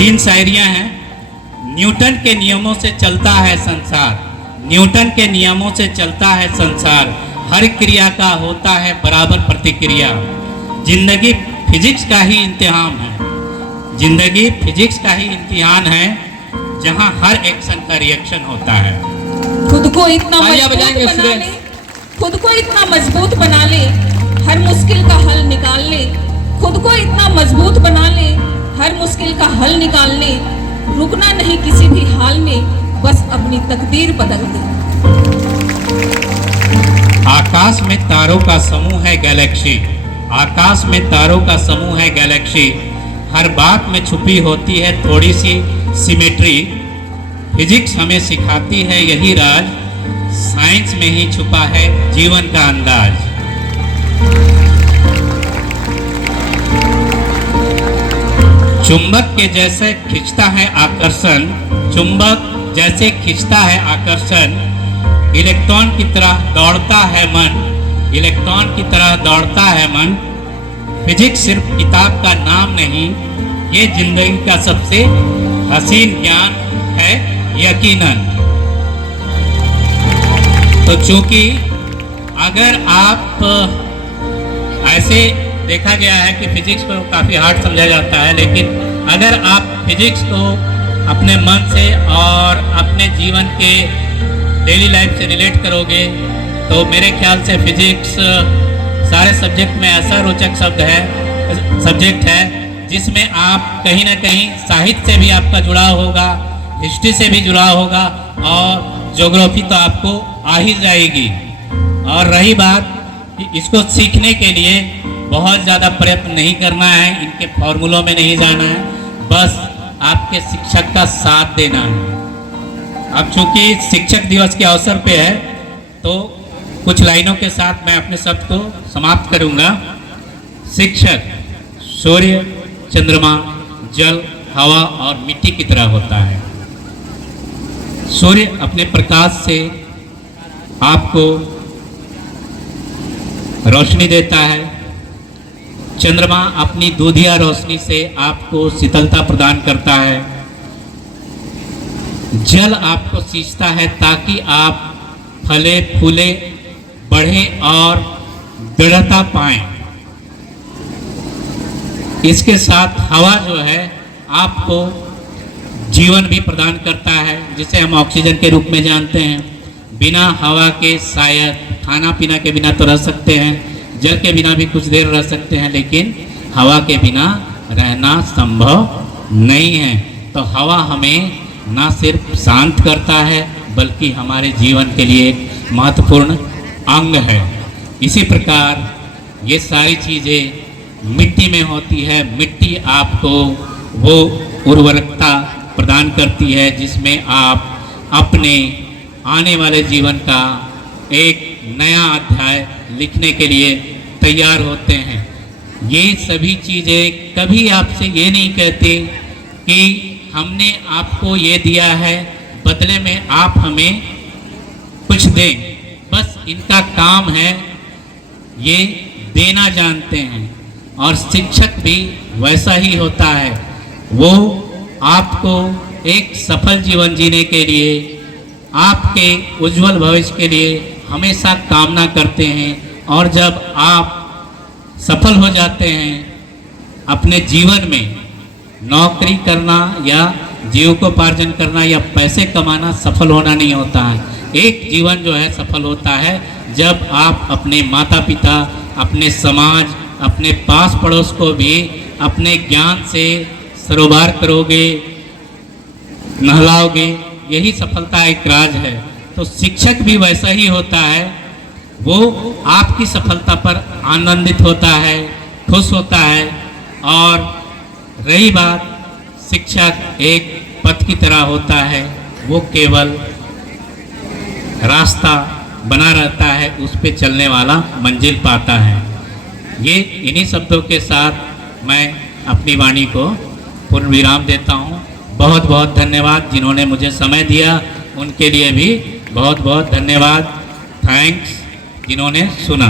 तीन शायरियां हैं। न्यूटन के नियमों से चलता है संसार, न्यूटन के नियमों से चलता है संसार, हर क्रिया का होता है बराबर प्रतिक्रिया। जिंदगी फिजिक्स का ही इम्तिहान है, जिंदगी फिजिक्स का ही इम्तिहान है, जहां हर एक्शन का रिएक्शन होता है। खुद को इतना मजबूत बना ले, खुद को इतना मजबूत बना ले, हर मुश्किल का हल निकाल ले। खुद को इतना मजबूत बना ले, हर मुश्किल का हल निकाल ले। रुकना नहीं किसी भी हाल में, बस अपनी तकदीर बदल दे। आकाश में तारों का समूह है गैलेक्सी, आकाश में तारों का समूह है गैलेक्सी, हर बात में छुपी होती है थोड़ी सी सिमेट्री। फिजिक्स हमें सिखाती है यही राज, साइंस में ही छुपा है जीवन का अंदाज। चुंबक के जैसे खींचता है आकर्षण, चुंबक जैसे खींचता है आकर्षण, इलेक्ट्रॉन की तरह दौड़ता है मन, इलेक्ट्रॉन की तरह दौड़ता है मन। फिजिक्स सिर्फ किताब का नाम नहीं, ये जिंदगी का सबसे हसीन ज्ञान है यकीनन। तो चूंकि अगर आप ऐसे देखा गया है कि फिजिक्स को काफ़ी हार्ड समझा जाता है, लेकिन अगर आप फिजिक्स को अपने मन से और अपने जीवन के डेली लाइफ से रिलेट करोगे तो मेरे ख्याल से फिजिक्स सारे सब्जेक्ट में ऐसा रोचक सब्जेक्ट है जिसमें आप कहीं ना कहीं साहित्य से भी आपका जुड़ाव होगा, हिस्ट्री से भी जुड़ाव होगा, और ज्योग्राफी तो आपको आ ही जाएगी। और रही बात कि इसको सीखने के लिए बहुत ज़्यादा प्रयत्न नहीं करना है, इनके फॉर्मूलों में नहीं जाना है, बस आपके शिक्षक का साथ देना है। अब चूंकि शिक्षक दिवस के अवसर पे है तो कुछ लाइनों के साथ मैं अपने शब्द को समाप्त करूंगा। शिक्षक सूर्य, चंद्रमा, जल, हवा और मिट्टी की तरह होता है। सूर्य अपने प्रकाश से आपको रोशनी देता है, चंद्रमा अपनी दूधिया रोशनी से आपको शीतलता प्रदान करता है, जल आपको सींचता है ताकि आप फले फूले बढ़ें और दृढ़ता पाएं। इसके साथ हवा जो है आपको जीवन भी प्रदान करता है, जिसे हम ऑक्सीजन के रूप में जानते हैं। बिना हवा के शायद खाना पीना के बिना तो रह सकते हैं, जल के बिना भी कुछ देर रह सकते हैं, लेकिन हवा के बिना रहना संभव नहीं है। तो हवा हमें ना सिर्फ शांत करता है बल्कि हमारे जीवन के लिए एक महत्वपूर्ण अंग है। इसी प्रकार ये सारी चीज़ें मिट्टी में होती है। मिट्टी आपको वो उर्वरकता प्रदान करती है जिसमें आप अपने आने वाले जीवन का एक नया अध्याय लिखने के लिए तैयार होते हैं। ये सभी चीज़ें कभी आपसे ये नहीं कहते कि हमने आपको ये दिया है बदले में आप हमें कुछ दें, बस इनका काम है ये देना जानते हैं। और शिक्षक भी वैसा ही होता है, वो आपको एक सफल जीवन जीने के लिए, आपके उज्जवल भविष्य के लिए हमेशा कामना करते हैं। और जब आप सफल हो जाते हैं अपने जीवन में, नौकरी करना या जीविकोपार्जन करना या पैसे कमाना सफल होना नहीं होता है। एक जीवन जो है सफल होता है जब आप अपने माता पिता, अपने समाज, अपने पास पड़ोस को भी अपने ज्ञान से सरोबार करोगे, नहलाओगे, यही सफलता एक राज है। तो शिक्षक भी वैसा ही होता है, वो आपकी सफलता पर आनंदित होता है, खुश होता है। और रही बात, शिक्षक एक पथ की तरह होता है, वो केवल रास्ता बना रहता है, उस पे चलने वाला मंजिल पाता है। ये इन्हीं शब्दों के साथ मैं अपनी वाणी को पूर्ण विराम देता हूँ। बहुत बहुत धन्यवाद जिन्होंने मुझे समय दिया, उनके लिए भी बहुत बहुत धन्यवाद। थैंक्स जिन्होंने सुना।